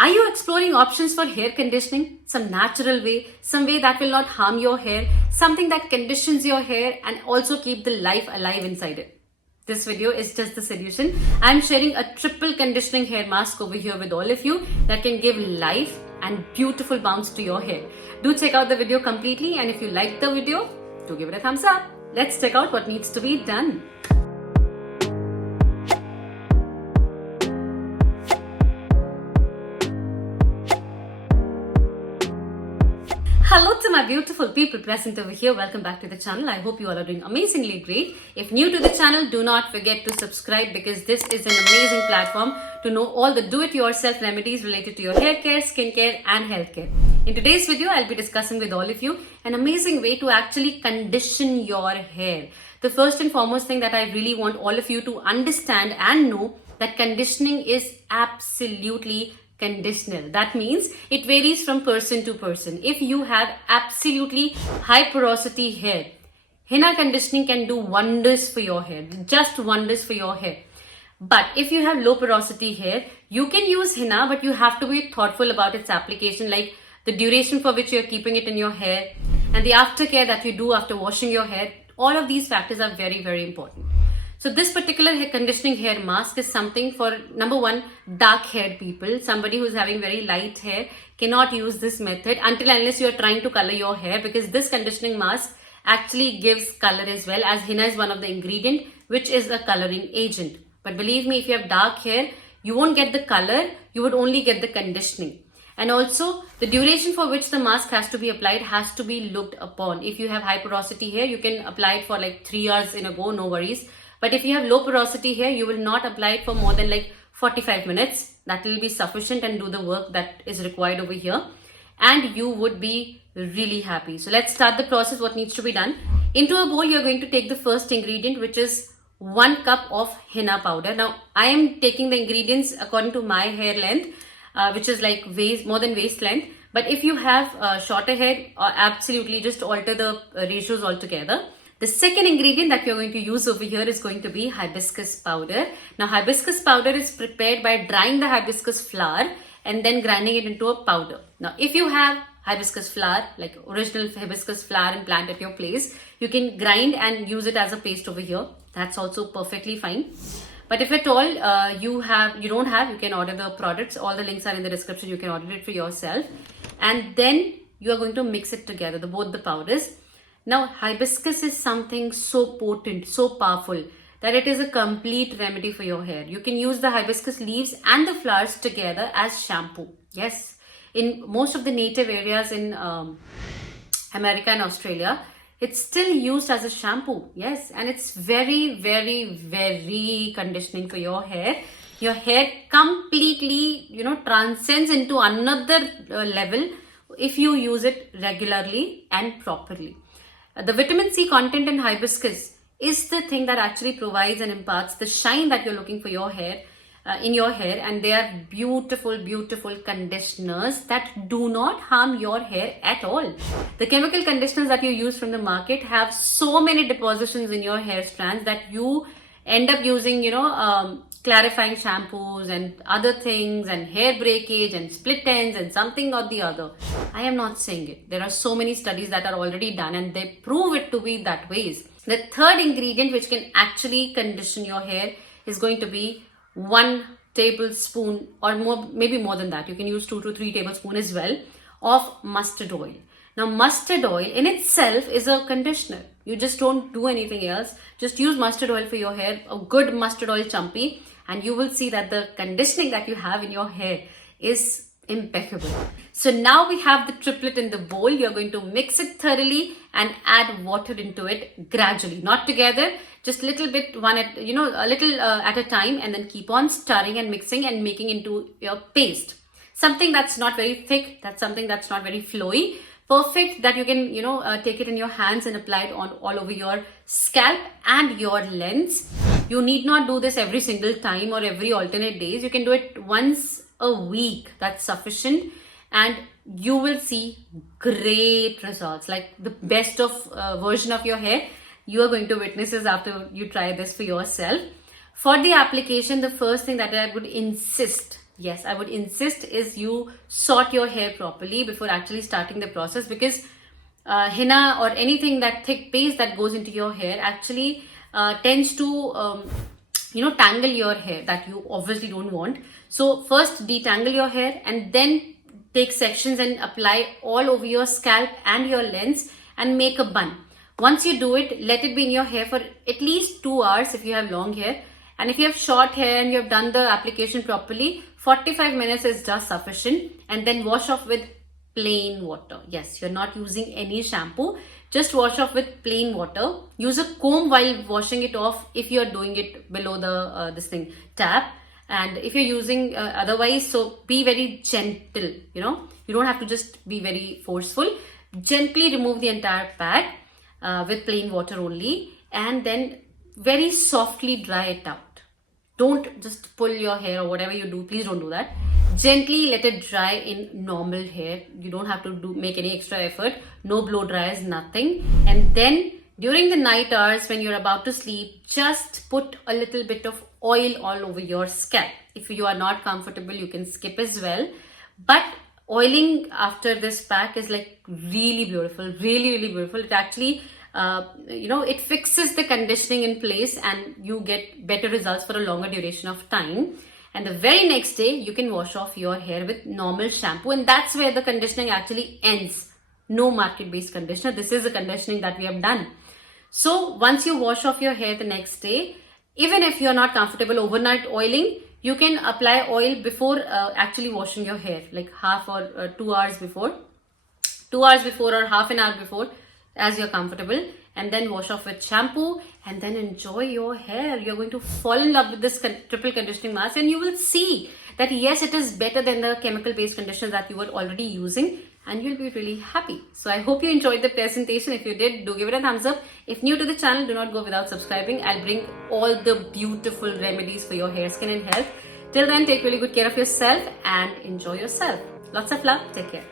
Are you exploring options for hair conditioning? Some natural way, some way that will not harm your hair, something that conditions your hair and also keep the life alive inside it. This video is just the solution. I'm sharing a triple conditioning hair mask over here with all of you that can give life and beautiful bounce to your hair. Do check out the video completely, and if you like the video, do give it a thumbs up. Let's check out what needs to be done. Hello to my beautiful people present over here. Welcome back to the channel. I hope you all are doing amazingly great. If new to the channel, do not forget to subscribe because this is an amazing platform to know all the do-it-yourself remedies related to your hair care, skincare and healthcare. In today's video, I'll be discussing with all of you an amazing way to actually condition your hair. The first and foremost thing that I really want all of you to understand and know that conditioning is absolutely conditional. That means it varies from person to person. If you have absolutely high porosity hair, henna conditioning can do wonders for your hair, just wonders for your hair. But if you have low porosity hair, you can use henna, but you have to be thoughtful about its application, like the duration for which you're keeping it in your hair and the aftercare that you do after washing your hair. All of these factors are very, very important. So this particular hair conditioning hair mask is something for, number one, dark haired people. Somebody who's having very light hair cannot use this method until unless you're trying to color your hair, because this conditioning mask actually gives color as well, as henna is one of the ingredient which is a coloring agent. But believe me, if you have dark hair, you won't get the color, you would only get the conditioning. And also, the duration for which the mask has to be applied has to be looked upon. If you have high porosity hair, you can apply it for like 3 hours in a go, no worries. But if you have low porosity hair, you will not apply it for more than like 45 minutes. That will be sufficient and do the work that is required over here. And you would be really happy. So let's start the process, what needs to be done. Into a bowl, you're going to take the first ingredient, which is 1 cup of henna powder. Now, I am taking the ingredients according to my hair length, which is like more than waist length. But if you have shorter hair, absolutely just alter the ratios altogether. The second ingredient that you're going to use over here is going to be hibiscus powder. Now, hibiscus powder is prepared by drying the hibiscus flower and then grinding it into a powder. Now, if you have hibiscus flower, like original hibiscus flower and plant at your place, you can grind and use it as a paste over here. That's also perfectly fine. But if at all you don't have, you can order the products. All the links are in the description. You can order it for yourself. And then you are going to mix it together, both the powders. Now, hibiscus is something so potent, so powerful that it is a complete remedy for your hair. You can use the hibiscus leaves and the flowers together as shampoo. Yes, in most of the native areas in America and Australia, it's still used as a shampoo. Yes, and it's very, very, very conditioning for your hair. Your hair completely, transcends into another level if you use it regularly and properly. The vitamin C content in hibiscus is the thing that actually provides and imparts the shine that you're looking for your hair, in your hair, and they are beautiful, beautiful conditioners that do not harm your hair at all. The chemical conditioners that you use from the market have so many depositions in your hair strands that you end up using, clarifying shampoos and other things and hair breakage and split ends and something or the other. I am not saying it. There are so many studies that are already done and they prove it to be that ways. The third ingredient which can actually condition your hair is going to be 1 tablespoon or more, maybe more than that. You can use 2 to 3 tablespoons as well of mustard oil. Now, mustard oil in itself is a conditioner. You just don't do anything else. Just use mustard oil for your hair, a good mustard oil chumpy, and you will see that the conditioning that you have in your hair is impeccable. So now we have the triplet in the bowl. You're going to mix it thoroughly and add water into it gradually, not together, just little bit a little at a time, and then keep on stirring and mixing and making into your paste. Something that's not very thick, that's something that's not very flowy. Perfect that you can, take it in your hands and apply it on all over your scalp and your lens. You need not do this every single time or every alternate days. You can do it once a week. That's sufficient. And you will see great results, like the best of version of your hair. You are going to witness this after you try this for yourself. For the application, the first thing that I would insist yes, I would insist is you sort your hair properly before actually starting the process, because henna or anything that thick paste that goes into your hair actually tends to tangle your hair, that you obviously don't want. So first detangle your hair and then take sections and apply all over your scalp and your lens and make a bun. Once you do it, let it be in your hair for at least 2 hours if you have long hair. And if you have short hair and you have done the application properly, 45 minutes is just sufficient. And then wash off with plain water. Yes, you're not using any shampoo. Just wash off with plain water. Use a comb while washing it off if you're doing it below the tap. And if you're using otherwise, so be very gentle, you don't have to just be very forceful. Gently remove the entire pad with plain water only, and then very softly dry it out. Don't just pull your hair or whatever you do, please don't do that. Gently let it dry in normal hair. You don't have to make any extra effort. No blow dryers, nothing. And then during the night hours when you're about to sleep, just put a little bit of oil all over your scalp. If you are not comfortable, you can skip as well. But oiling after this pack is like really beautiful, really, really beautiful. It actually, it fixes the conditioning in place and you get better results for a longer duration of time. And the very next day, you can wash off your hair with normal shampoo. And that's where the conditioning actually ends. No market-based conditioner. This is a conditioning that we have done. So once you wash off your hair the next day, even if you're not comfortable overnight oiling, you can apply oil before actually washing your hair, like half or 2 hours before. 2 hours before or half an hour before, as you're comfortable. And then wash off with shampoo and then enjoy your hair. You're going to fall in love with this triple conditioning mask, and you will see that yes, it is better than the chemical-based conditioner that you were already using, and you'll be really happy. So I hope you enjoyed the presentation. If you did, do give it a thumbs up. If new to the channel, do not go without subscribing. I'll bring all the beautiful remedies for your hair, skin and health. Till then, take really good care of yourself and enjoy yourself. Lots of love. Take care.